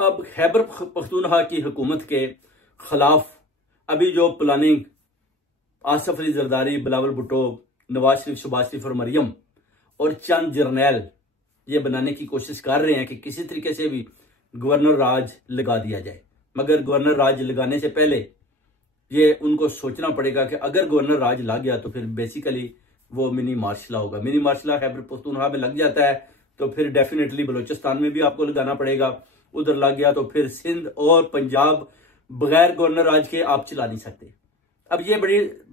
अब खैबर पख्तूनख्वा की हुकूमत के खिलाफ अभी जो प्लानिंग आसिफ अली जरदारी, बिलावल भुट्टो, नवाज शरीफ, शहबाज शरीफ और मरियम और चंद जर्नैल ये बनाने की कोशिश कर रहे हैं कि किसी तरीके से भी गवर्नर राज लगा दिया जाए। मगर गवर्नर राज लगाने से पहले ये उनको सोचना पड़ेगा कि अगर गवर्नर राज लग गया तो फिर बेसिकली वो मिनी मार्शल होगा। मिनी मार्शल खैबर पख्तूनख्वा में लग जाता है तो फिर डेफिनेटली बलूचिस्तान में भी आपको लगाना पड़ेगा। उधर लग गया तो फिर सिंध और पंजाब बगैर गवर्नर राज के आप चला नहीं सकते। अब ये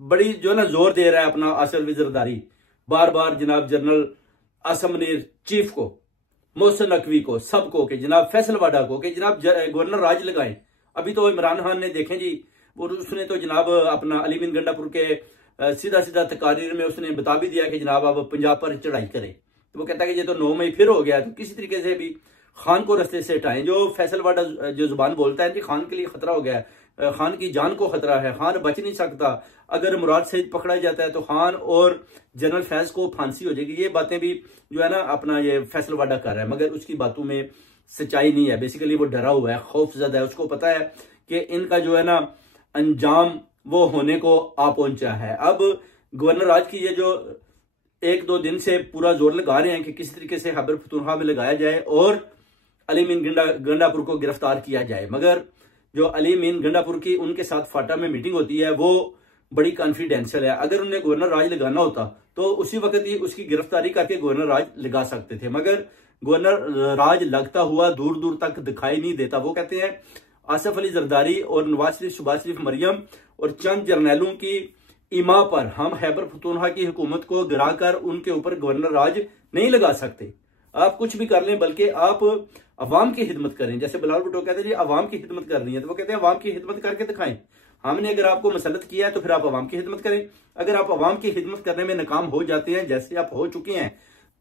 बड़ी जो ना जोर दे रहा है अपना आसिफ अली जरदारी, बार बार जनाब जनरल आसम मुनीर चीफ को, मोहसिन नकवी को, सबको कि जनाब फैसल वाडा को कि जनाब गवर्नर राज लगाएं। अभी तो इमरान खान ने देखें जी, वो उसने तो जनाब अपना अली बिन गंडापुर के सीधा सीधा तकारीर में उसने बता भी दिया कि जनाब अब पंजाब पर चढ़ाई करें। तो वो कहता है कि ये तो 9 मई फिर हो गया, तो किसी तरीके से भी खान को रस्ते से हटाएं। जो फैसल वाडा जो जुबान बोलता है कि खान के लिए खतरा हो गया है, खान की जान को खतरा है, खान बच नहीं सकता, अगर मुराद सईद पकड़ा जाता है तो खान और जनरल फैज को फांसी हो जाएगी। ये बातें भी जो है ना अपना ये फैसल वाडा कर रहा है, मगर उसकी बातों में सच्चाई नहीं है। बेसिकली वो डरा हुआ है, खौफजदा है, उसको पता है कि इनका जो है ना अंजाम वो होने को आ पहुंचा है। अब गवर्नर राज की ये जो 1-2 दिन से पूरा जोर लगा रहे हैं कि किसी तरीके से खैबर पख्तूनख्वा में लगाया जाए और अली मीन गंडापुर को गिरफ्तार किया जाए। मगर जो अली मीन गंडापुर की उनके साथ फाटा में मीटिंग होती है वो बड़ी कॉन्फिडेंशियल है। अगर उन्हें गवर्नर राज लगाना होता तो उसी वक्त ही उसकी गिरफ्तारी करके गवर्नर राज लगा सकते थे, मगर गवर्नर राज लगता हुआ दूर दूर तक दिखाई नहीं देता। वो कहते हैं आसिफ अली जरदारी और नवाज शरीफ, शहबाज शरीफ, मरियम और चंद जर्नैलों की इमा पर हम खैबर पख्तूनख्वा की हुकूमत को गिराकर उनके ऊपर गवर्नर राज नहीं लगा सकते। आप कुछ भी कर लें, बल्कि आप अवाम की खिदमत करें। जैसे बिलावल भुट्टो कहते हैं जी अवाम की खिदमत करनी है, तो वो कहते हैं अवाम की खिदमत करके दिखाएं। हमने अगर आपको मसलत किया है तो फिर आप अवाम की खिदमत करें। अगर आप अवाम की खिदमत करने में नाकाम हो जाते हैं, जैसे आप हो चुके हैं,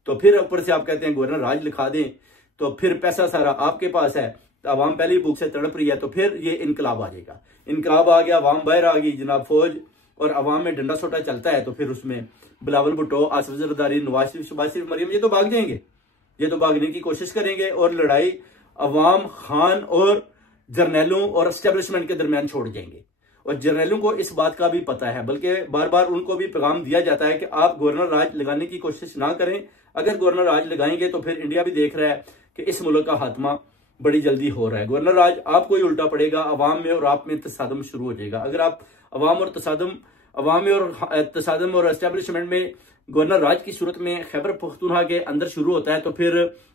तो फिर ऊपर से आप कहते हैं गवर्नर राज लिखा दें, तो फिर पैसा सारा आपके पास है, तो अवाम पहले ही भूख से तड़प रही है, तो फिर ये इनकलाब आ जाएगा। इनकलाब आ गया, अवाम बाहर आ गई, जनाब फौज और अवाम में डंडा सोटा चलता है, तो फिर उसमें बिलावल भुट्टो, आसिफ जरदारी, नवाज शरीफ, शहबाज शरीफ, मरियम ये तो भाग जाएंगे, ये तो भागने की कोशिश करेंगे और लड़ाई अवाम, खान और जर्नैलों और एस्टेब्लिशमेंट के दरमियान छोड़ जाएंगे। और जर्नैलों को इस बात का भी पता है, बल्कि बार बार उनको भी पैगाम दिया जाता है कि आप गवर्नर राज लगाने की कोशिश ना करें। अगर गवर्नर राज लगाएंगे तो फिर इंडिया भी देख रहा है कि इस मुल्क का खात्मा बड़ी जल्दी हो रहा है। गवर्नर राज आपको ही उल्टा पड़ेगा, अवाम में और आप में तसादम शुरू हो जाएगा। अगर आप अवाम में और तसादम और एस्टेब्लिशमेंट में गवर्नर राज की सूरत में खैबर पख्तूनख्वा के अंदर शुरू होता है, तो फिर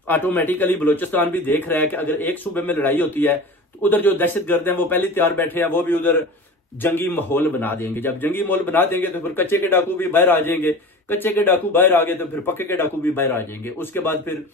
ऑटोमेटिकली बलूचिस्तान भी देख रहा है कि अगर एक सूबे में लड़ाई होती है तो उधर जो दहशतगर्द हैं वो पहले तैयार बैठे हैं, वो भी उधर जंगी माहौल बना देंगे। जब जंगी माहौल बना देंगे तो फिर कच्चे के डाकू भी बाहर आ जाएंगे, कच्चे के डाकू बाहर आ गए तो फिर पक्के के डाकू भी बाहर आ जाएंगे। उसके बाद फिर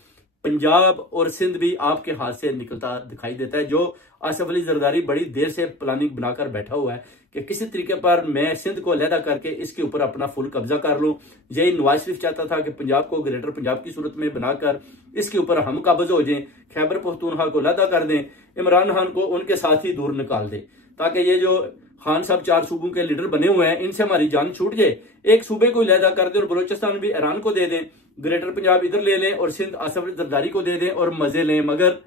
पंजाब और सिंध भी आपके हाथ से निकलता दिखाई देता है। जो आसिफ अली जरदारी बड़ी देर से प्लानिंग बनाकर बैठा हुआ है कि किसी तरीके पर मैं सिंध को अलहदा करके इसके ऊपर अपना फुल कब्जा कर लूं। यही नवाज शरीफ चाहता था कि पंजाब को ग्रेटर पंजाब की सूरत में बनाकर इसके ऊपर हम काबज हो जाएं, खैबर पख्तूनख्वा को अलहदा कर दें, इमरान खान को उनके साथ ही दूर निकाल दें, ताकि ये जो खान साहब 4 सूबों के लीडर बने हुए हैं इनसे हमारी जान छूट जाए। एक सूबे को अलहदा कर दें और बलूचिस्तान भी ईरान को दे दें, ग्रेटर पंजाब इधर ले लें और सिंध आसिफ अली जरदारी को दे दें और मजे लें। मगर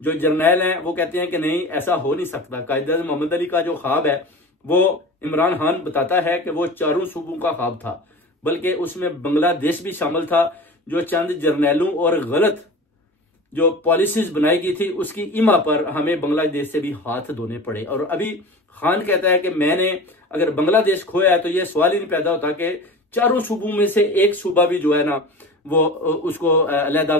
जो जर्नैल हैं वो कहते हैं कि नहीं, ऐसा हो नहीं सकता। कायद-ए-आज़म मोहम्मद अली का जो ख्वाब है वो इमरान खान बताता है कि वो 4 सूबों का ख्वाब था, बल्कि उसमें बांग्लादेश भी शामिल था। जो चंद जर्नैलों और गलत जो पॉलिसीज बनाई गई थी उसकी इमा पर हमें बांग्लादेश से भी हाथ धोने पड़े। और अभी खान कहता है कि मैंने अगर बांग्लादेश खोया है तो यह सवाल ही नहीं पैदा होता कि 4 सूबों में से एक सूबा भी जो है ना वो उसको अलहदा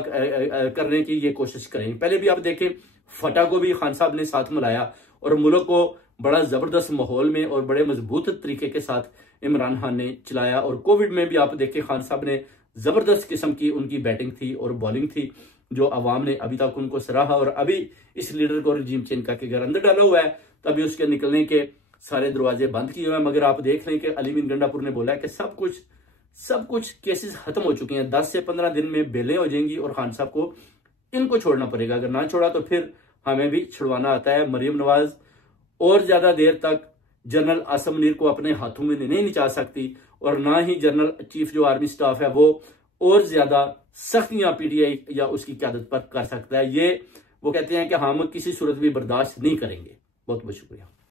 करने की ये कोशिश करें। पहले भी आप देखें फटा को भी खान साहब ने साथ मिलाया और मुल्क को बड़ा जबरदस्त माहौल में और बड़े मजबूत तरीके के साथ इमरान खान ने चलाया। और कोविड में भी आप देखें खान साहब ने जबरदस्त किस्म की उनकी बैटिंग थी और बॉलिंग थी, जो अवाम ने अभी तक उनको सराहा। और अभी इस लीडर को रजीम चेंज करके घर अंदर डाला हुआ है, तभी उसके निकलने के सारे दरवाजे बंद किए हुए हैं। मगर आप देख लें कि अली बिन गंडापुर ने बोला है कि सब कुछ केसेस खत्म हो चुके हैं, 10 से 15 दिन में बेलें हो जाएंगी और खान साहब को इनको छोड़ना पड़ेगा। अगर ना छोड़ा तो फिर हमें भी छुड़वाना आता है। मरियम नवाज और ज्यादा देर तक जनरल आसम मुनीर को अपने हाथों में नहीं निचा सकती, और ना ही जनरल चीफ जो आर्मी स्टाफ है वो और ज्यादा सख्तियां पीटीआई या उसकी क्यादत पर कर सकता है। ये वो कहते हैं कि हम किसी सूरत भी बर्दाश्त नहीं करेंगे। बहुत बहुत शुक्रिया।